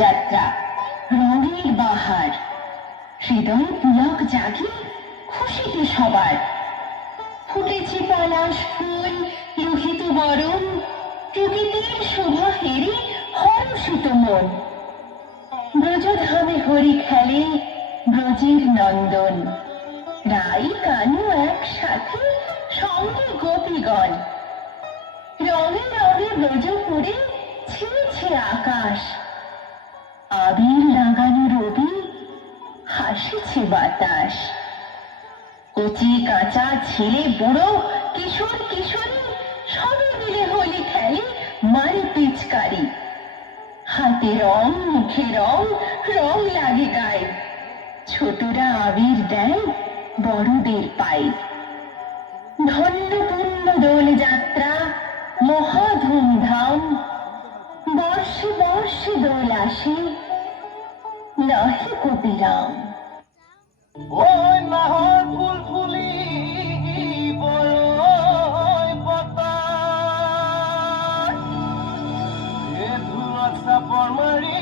যাত্রা, রঙের বাহার, হৃদয় পুলক জাগে খুশিতে সবার। ফুটেছে পলাশ ফুল, লোহিত বরণ, প্রকৃতির শোভা হেরি হর্ষিত মন। ব্রজধামে হরি খেলে ব্রজের নন্দন, রাই কানু একসাথে, সঙ্গে গোপীগণ। রঙে রঙে ব্রজপুরে ছেয়েছে আকাশ, আবির লাগানো রবি হাসিছে বাতাস। কচি কাঁচা ছেলে বুড়ো কিশোর কিশোরী সবে মিলে হোলি খেলে মারে পিচকারি। হাতে রং মুখে রং, রং লাগে গায়ে, ছোটরা আবির দেয় বড়দের পায়ে। ধন্য পূর্ণ দোল যাত্রা মহা ধুমধাম, বর্ষে বর্ষে দোল আসে নাহি কবিরাম। ওই নাহর ফুল ফুলি বড়ই পতার, এ ধুলার চাপর মারি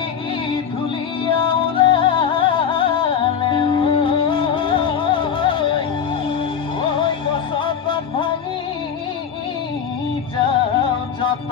ধুলিয়া ওলালে। ওই গছত ভাঙি যাও যত।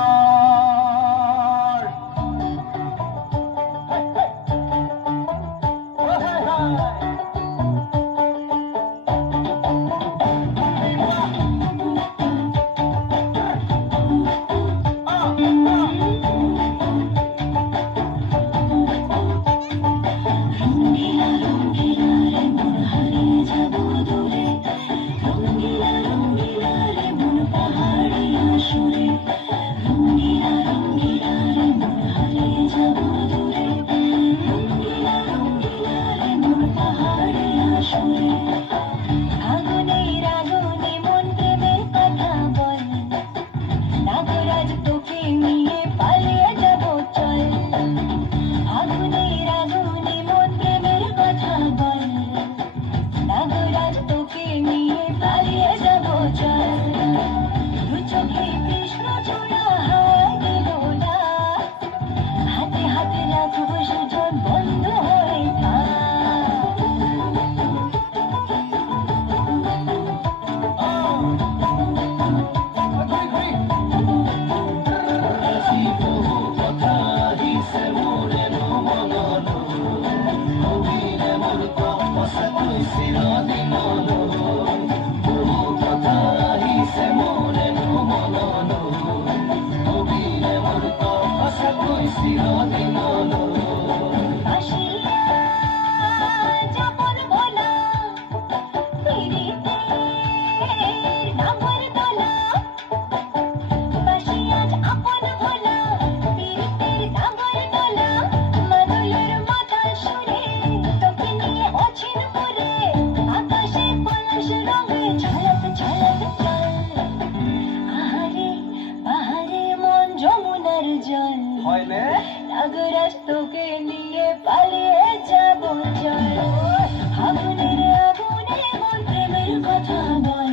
নাগরাজ তোকে নিয়ে পালিয়ে যাব চল, আগুনের আগুনে মন প্রেমের কথা বল।